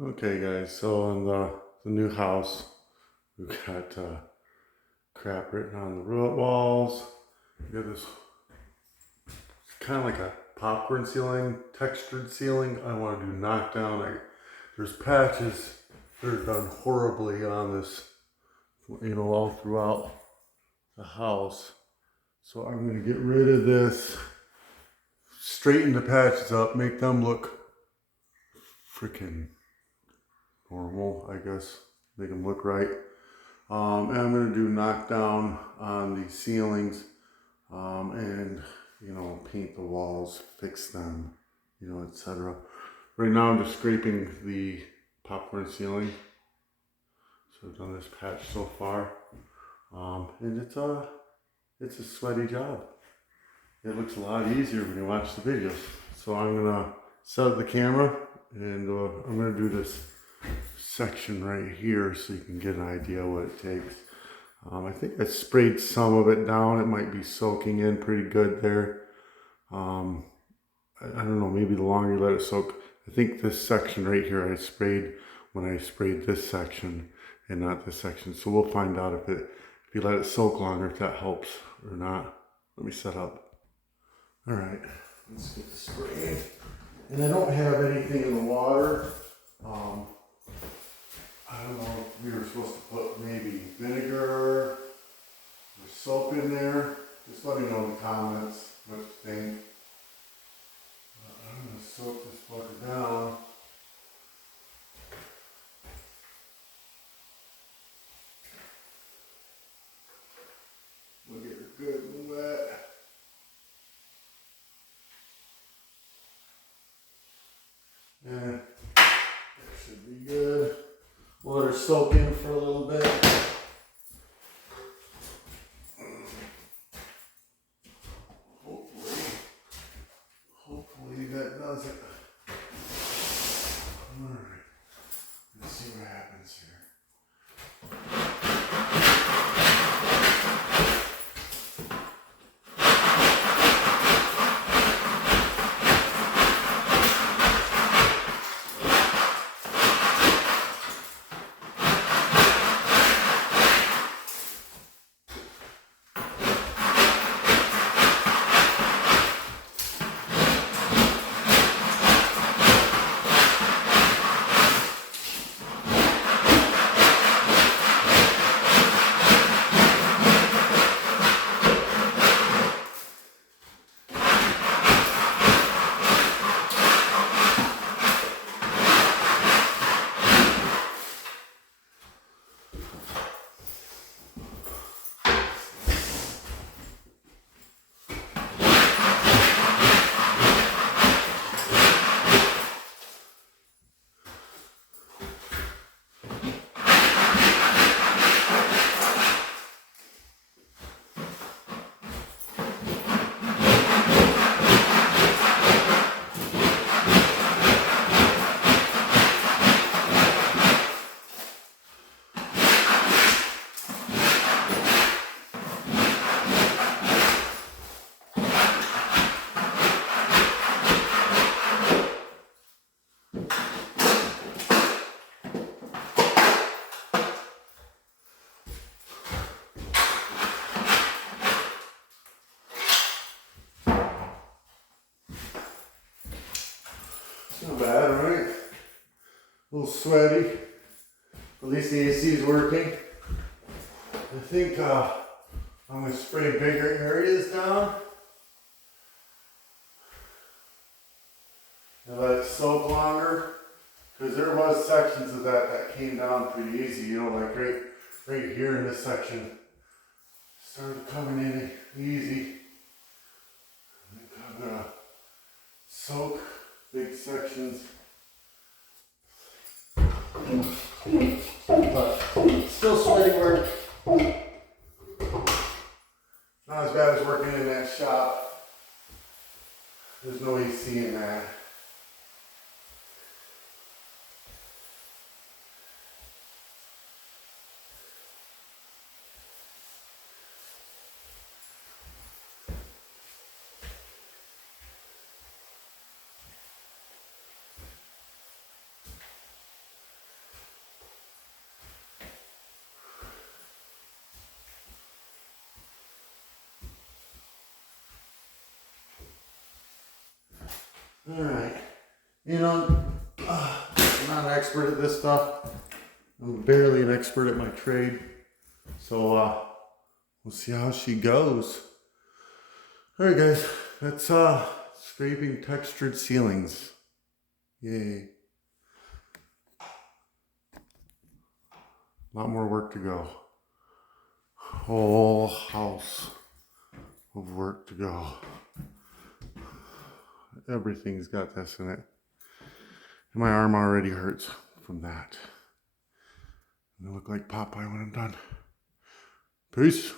Okay, guys, so in the new house, we've got crap written on the root walls. We got this kind of like a popcorn ceiling, textured ceiling. I want to do knockdown. There's patches that are done horribly on this, all throughout the house. So I'm going to get rid of this, straighten the patches up, make them look freaking normal, I guess. Make them look right. And I'm going to do knockdown on the ceilings and, paint the walls, fix them, etc. Right now I'm just scraping the popcorn ceiling. So I've done this patch so far. And it's a sweaty job. It looks a lot easier when you watch the videos. So I'm going to set up the camera and I'm going to do this section right here so you can get an idea what it takes. I think I sprayed some of it down. It might be soaking in pretty good there. I don't know, maybe the longer you let it soak. I think this section right here I sprayed when I sprayed this section and not this section. So we'll find out if you let it soak longer, if that helps or not. Let me set up. All right, let's get the spray in. And I don't have anything in the water. I don't know if we were supposed to put maybe vinegar or soap in there. Just let me know in the comments what you think. I'm going to soak this bucket down. We'll get her good and wet. And that should be good. We'll let her soak in for a little bit. Hopefully that does it. Alright, let's see what happens here. Not bad, right? A little sweaty. At least the AC is working. I think I'm going to spray bigger areas down. And let it soak longer. Because there was sections of that came down pretty easy. Like right here in this section. Started coming in easy. I think I'm going to soak big sections. But still sweaty work. Not as bad as working in that shop. There's no AC in that. Alright. You know, I'm not an expert at this stuff. I'm barely an expert at my trade. So, we'll see how she goes. Alright guys, that's scraping textured ceilings. Yay. A lot more work to go. Whole house of work to go. Everything's got this in it. And my arm already hurts from that. And I look like Popeye when I'm done. Peace.